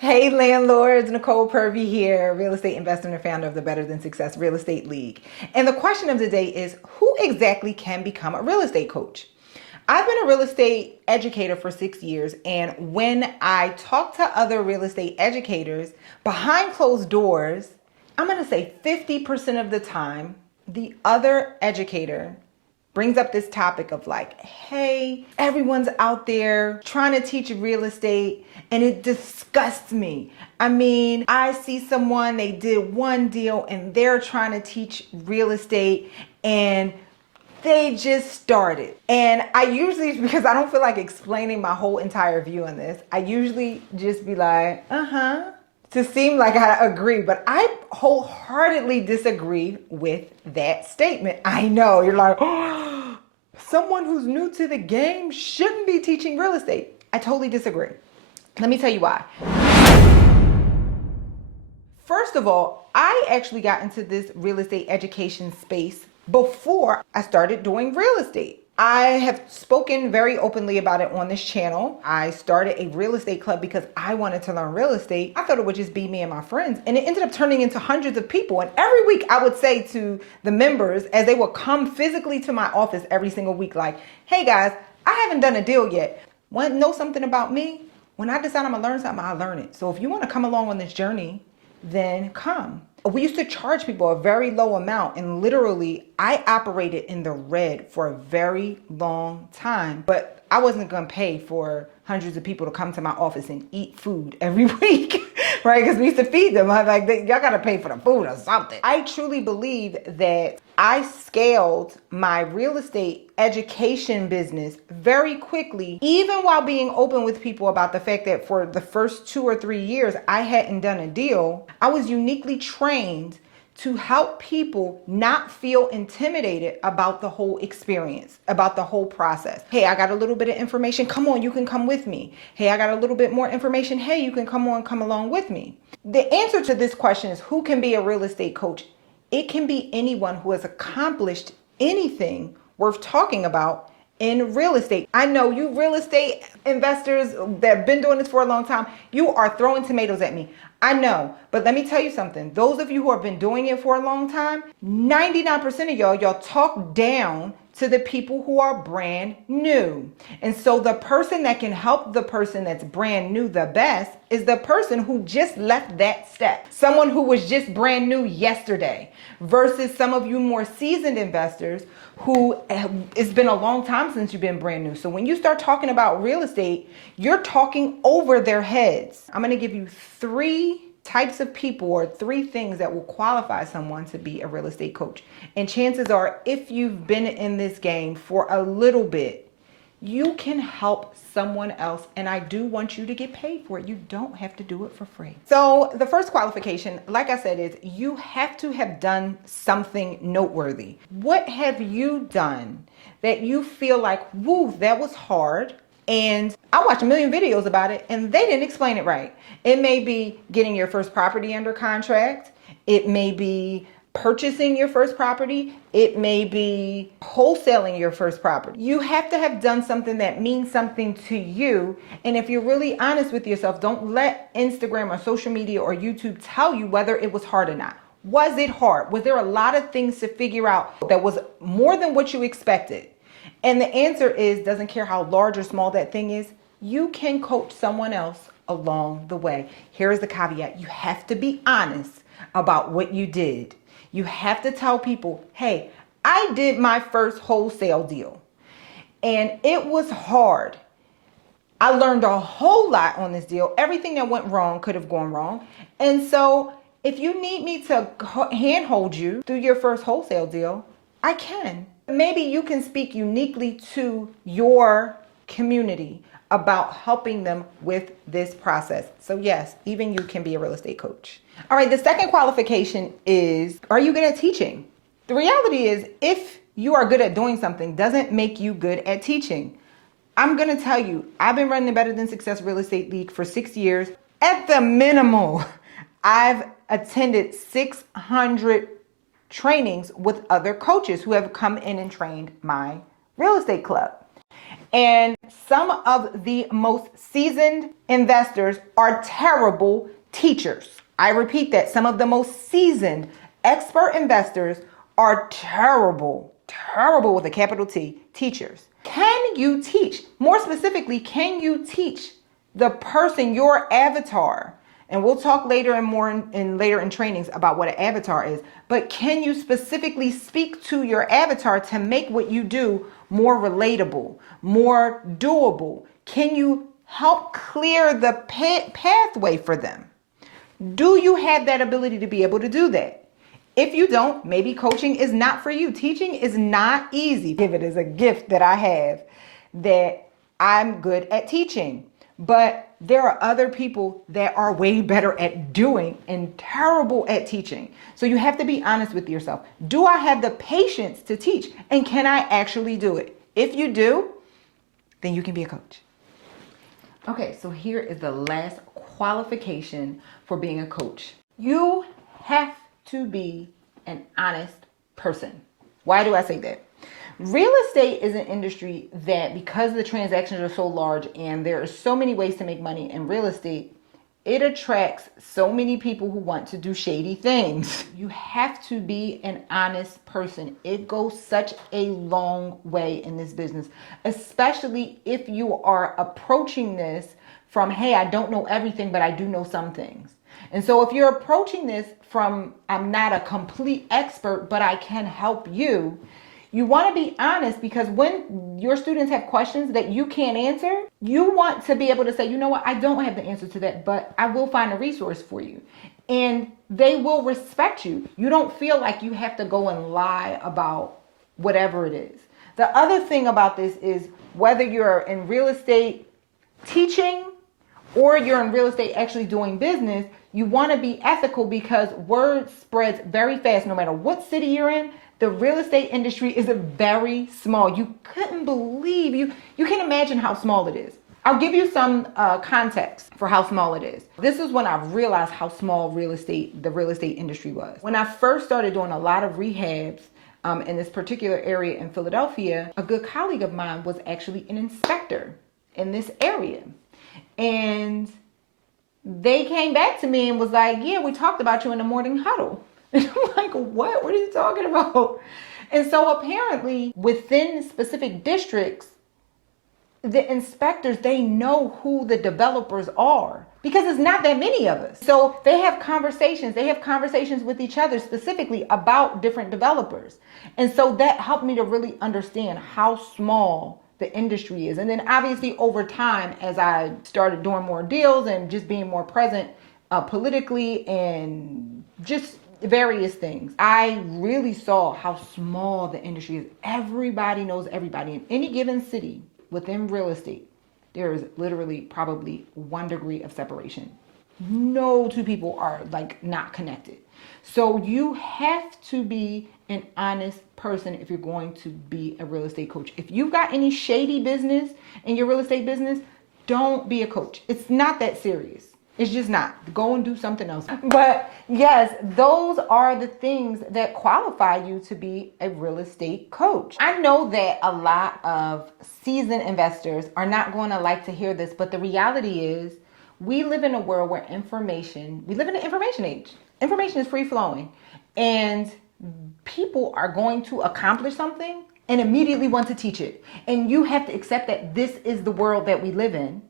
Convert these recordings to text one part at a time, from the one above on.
Hey landlords, Nicole Purvey here, real estate investor and founder of the Better Than Success Real Estate League. And the question of the day is, who exactly can become a real estate coach? I've been a real estate educator for 6 years, and when I talk to other real estate educators behind closed doors, I'm going to say 50% of the time, the other educator brings up this topic of like, hey, everyone's out there trying to teach real estate and it disgusts me. I mean, I see someone, they did one deal and they're trying to teach real estate and they just started. And I usually, because I don't feel like explaining my whole entire view on this, I usually just be like, to seem like I agree, but I wholeheartedly disagree with that statement. I know, you're like, oh, someone who's new to the game shouldn't be teaching real estate. I totally disagree. Let me tell you why. First of all, I actually got into this real estate education space before I started doing real estate. I have spoken very openly about it on this channel. I started a real estate club because I wanted to learn real estate. I thought it would just be me and my friends, and it ended up turning into hundreds of people. And every week I would say to the members as they would come physically to my office every single week, like, hey guys, I haven't done a deal yet. Want to know something about me? When I decide I'm gonna learn something, I'll learn it. So if you want to come along on this journey, then come. We used to charge people a very low amount, and literally I operated in the red for a very long time, but I wasn't going to pay for hundreds of people to come to my office and eat food every week, right? Because we used to feed them. I'm like, y'all got to pay for the food or something. I truly believe that I scaled my real estate education business very quickly, even while being open with people about the fact that for the first 2 or 3 years, I hadn't done a deal. I was uniquely trained to help people not feel intimidated about the whole experience, about the whole process. Hey, I got a little bit of information. Come on, you can come with me. Hey, I got a little bit more information. Hey, you can come along with me. The answer to this question is, who can be a real estate coach? It can be anyone who has accomplished anything worth talking about in real estate. I know you real estate investors that have been doing this for a long time, you are throwing tomatoes at me. I know, but let me tell you something. Those of you who have been doing it for a long time, 99% of y'all talk down to the people who are brand new. And so the person that can help the person that's brand new the best is the person who just left that step. Someone who was just brand new yesterday versus some of you more seasoned investors who it's been a long time since you've been brand new. So when you start talking about real estate, you're talking over their heads. I'm going to give you 3 types of people or 3 things that will qualify someone to be a real estate coach. And chances are, if you've been in this game for a little bit, you can help someone else, and I do want you to get paid for it. You don't have to do it for free. So the first qualification, like I said, is you have to have done something noteworthy. What have you done that you feel like, woo, that was hard? And I watched a million videos about it and they didn't explain it right. It may be getting your first property under contract. It may be purchasing your first property. It may be wholesaling your first property. You have to have done something that means something to you. And if you're really honest with yourself, don't let Instagram or social media or YouTube tell you whether it was hard or not. Was it hard? Was there a lot of things to figure out that was more than what you expected? And the answer is, doesn't care how large or small that thing is, you can coach someone else along the way. Here's the caveat. You have to be honest about what you did. You have to tell people, hey, I did my first wholesale deal and it was hard. I learned a whole lot on this deal. Everything that went wrong could have gone wrong. And so if you need me to handhold you through your first wholesale deal, I can. Maybe you can speak uniquely to your community about helping them with this process. So yes, even you can be a real estate coach. All right, the second qualification is, are you good at teaching? The reality is, if you are good at doing something, doesn't make you good at teaching. I'm gonna tell you, I've been running the Better Than Success Real Estate League for 6 years. At the minimal, I've attended 600 trainings with other coaches who have come in and trained my real estate club. And some of the most seasoned investors are terrible teachers. I repeat that. Some of the most seasoned expert investors are terrible with a capital T, teachers. Can you teach? More specifically, can you teach the person, your avatar? And we'll talk later and more later in trainings about what an avatar is. But can you specifically speak to your avatar to make what you do more relatable, more doable? Can you help clear the pathway for them? Do you have that ability to be able to do that? If you don't, maybe coaching is not for you. Teaching is not easy. Give it as a gift that I have, that I'm good at teaching. But there are other people that are way better at doing and terrible at teaching. So you have to be honest with yourself. Do I have the patience to teach? And can I actually do it? If you do, then you can be a coach. Okay, so here is the last qualification for being a coach. You have to be an honest person. Why do I say that? Real estate is an industry that, because the transactions are so large and there are so many ways to make money in real estate, it attracts so many people who want to do shady things. You have to be an honest person. It goes such a long way in this business, especially if you are approaching this from, hey, I don't know everything, but I do know some things. And so if you're approaching this from, I'm not a complete expert, but I can help you, you want to be honest, because when your students have questions that you can't answer, you want to be able to say, you know what, I don't have the answer to that, but I will find a resource for you. And they will respect you. You don't feel like you have to go and lie about whatever it is. The other thing about this is, whether you're in real estate teaching or you're in real estate actually doing business, you want to be ethical, because word spreads very fast no matter what city you're in. The real estate industry is very small. You couldn't believe, you can imagine how small it is. I'll give you some context for how small it is. This is when I realized how small the real estate industry was. When I first started doing a lot of rehabs in this particular area in Philadelphia, a good colleague of mine was actually an inspector in this area. And they came back to me and was like, yeah, we talked about you in the morning huddle. And I'm like, what? What are you talking about? And so apparently within specific districts, the inspectors, they know who the developers are, because it's not that many of us. So they have conversations. They have conversations with each other specifically about different developers. And so that helped me to really understand how small the industry is. And then obviously over time, as I started doing more deals and just being more present politically and just various things, I really saw how small the industry is. Everybody knows everybody. In any given city within real estate, there is literally probably 1 degree of separation. No two people are like not connected. So you have to be an honest person if you're going to be a real estate coach. If you've got any shady business in your real estate business, don't be a coach. It's not that serious. It's just not. Go and do something else. But yes, those are the things that qualify you to be a real estate coach. I know that a lot of seasoned investors are not going to like to hear this, but the reality is, we live in a world where we live in an information age. Information is free flowing, and people are going to accomplish something and immediately want to teach it. And you have to accept that this is the world that we live in.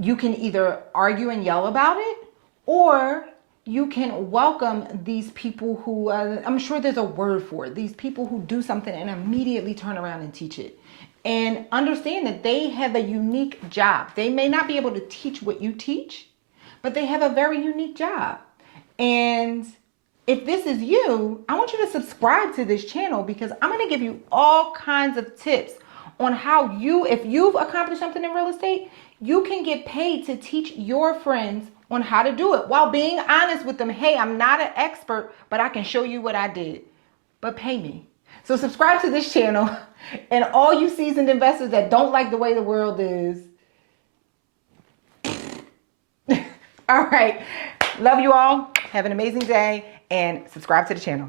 You can either argue and yell about it, or you can welcome these people who, I'm sure there's a word for it, these people who do something and immediately turn around and teach it. And understand that they have a unique job. They may not be able to teach what you teach, but they have a very unique job. And if this is you, I want you to subscribe to this channel, because I'm going to give you all kinds of tips on how if you've accomplished something in real estate, you can get paid to teach your friends on how to do it, while being honest with them. Hey, I'm not an expert, but I can show you what I did, but pay me. So subscribe to this channel, and all you seasoned investors that don't like the way the world is. All right. Love you all. Have an amazing day, and subscribe to the channel.